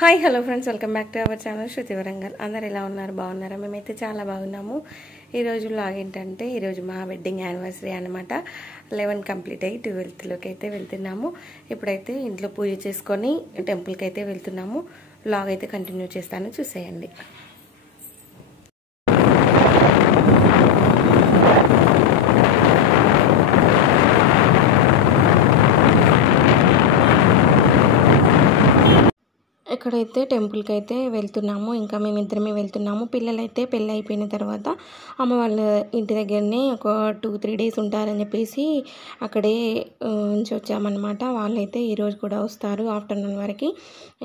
Hi hello friends, welcome back to our channel Shruti Warangal. అందరు ఎలా ఉన్నారు? బాగున్నారా? మేమైతే చాలా బాగున్నాము. ఈరోజు వ్లాగ్ ఏంటంటే, ఈరోజు మా వెడ్డింగ్ యానివర్సరీ అనమాట. 11 కంప్లీట్ అయ్యి 12th అయితే వెళ్తున్నాము. ఇప్పుడైతే ఇంట్లో పూజ చేసుకొని టెంపుల్కి అయితే వెళ్తున్నాము. వ్లాగ్ అయితే కంటిన్యూ చేస్తాను, చూసేయండి. ఇక్కడైతే టెంపుల్కి అయితే వెళ్తున్నాము. ఇంకా మేమిద్దరమే వెళ్తున్నాము. పిల్లలైతే పెళ్ళి అయిపోయిన తర్వాత అమ్మ వాళ్ళ ఇంటి దగ్గరనే ఒక 2-3 డేస్ ఉంటారని చెప్పేసి అక్కడే నుంచి వచ్చామన్నమాట. వాళ్ళైతే ఈరోజు కూడా వస్తారు ఆఫ్టర్నూన్ వరకు.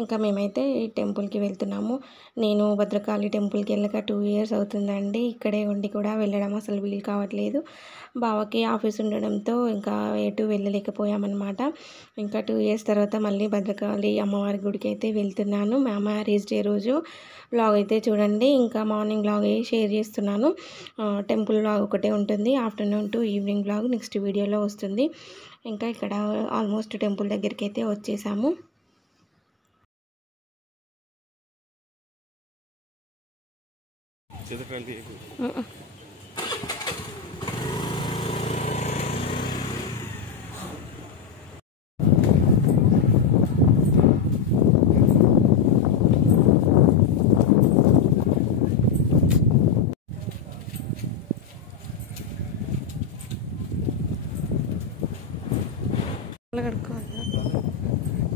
ఇంకా మేమైతే టెంపుల్కి వెళ్తున్నాము. నేను భద్రకాళి టెంపుల్కి వెళ్ళక 2 years అవుతుందండి. ఇక్కడే ఉండి కూడా వెళ్ళడం అసలు వీలు కావట్లేదు. బావకి ఆఫీస్ ఉండడంతో ఇంకా ఎటు వెళ్ళలేకపోయామన్నమాట. ఇంకా 2 years తర్వాత మళ్ళీ భద్రకాళి అమ్మవారి గుడికి అయితే వెళ్తున్నాను. మా మ్యారేజ్ డే రోజు వ్లాగ్ అయితే చూడండి. ఇంకా మార్నింగ్ వ్లాగ్ షేర్ చేస్తున్నాను. టెంపుల్ వ్లాగ్ ఒకటే ఉంటుంది. Afternoon to evening vlog next వీడియోలో వస్తుంది. ఇంకా ఇక్కడ ఆల్మోస్ట్ టెంపుల్ దగ్గరికి అయితే వచ్చేసాము.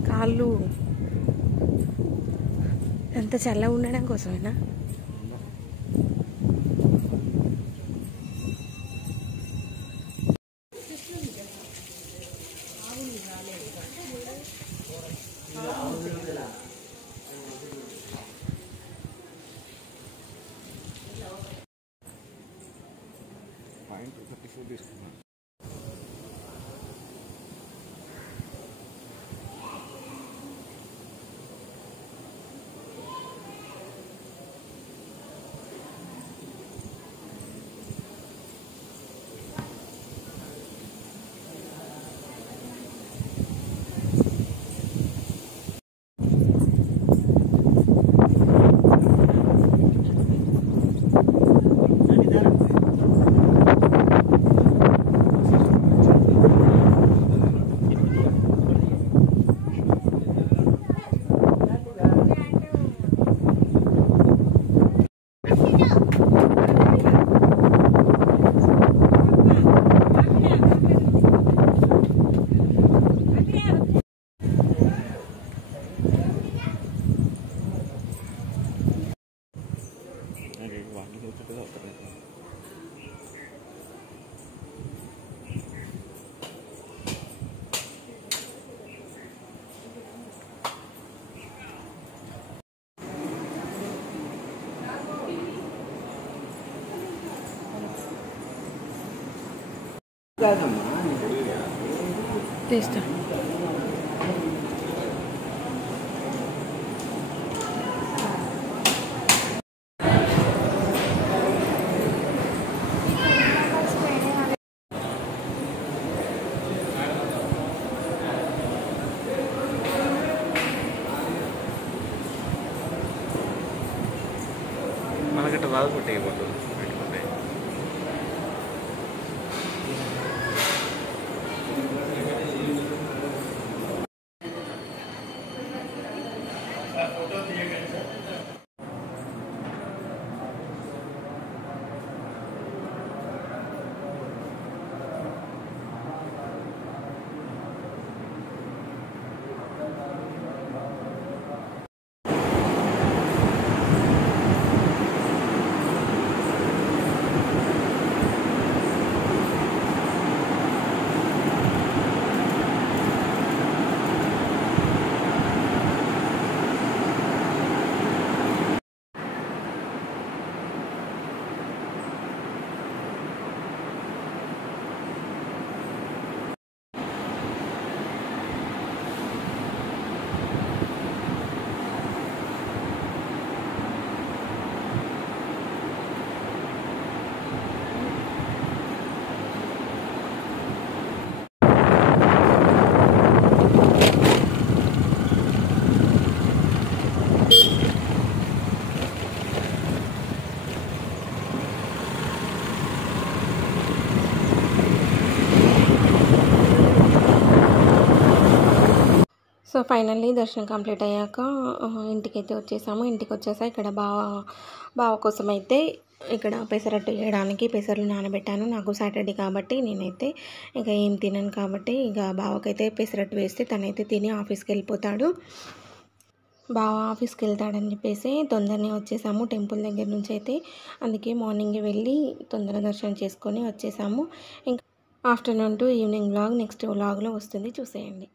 కాళ్ళు ఎంత చల్లగా ఉండడం కోసమేనా? తీస్తా. మనకట్ట రాదు పుట్టే వాళ్ళు పెట్టుకుంటే ఫైనల్లీ దర్శనం కంప్లీట్ అయ్యాక ఇంటికైతే వచ్చేసాము. ఇంటికి వచ్చేసా ఇక్కడ బావ కోసం అయితే ఇక్కడ పెసరట్టు చేయడానికి పెసర్లు నానబెట్టాను. నాకు సాటర్డే కాబట్టి నేనైతే ఇంకా ఏం తినను కాబట్టి ఇక బావకైతే పెసరట్టు వేస్తే తనైతే తిని ఆఫీస్కి వెళ్ళిపోతాడు. బావ ఆఫీస్కి వెళ్తాడని చెప్పేసి తొందరనే వచ్చేసాము టెంపుల్ దగ్గర నుంచి అయితే. అందుకే మార్నింగే వెళ్ళి తొందర దర్శనం చేసుకొని వచ్చేసాము. ఇంకా afternoon to evening vlog next వ్లాగ్లో వస్తుంది, చూసేయండి.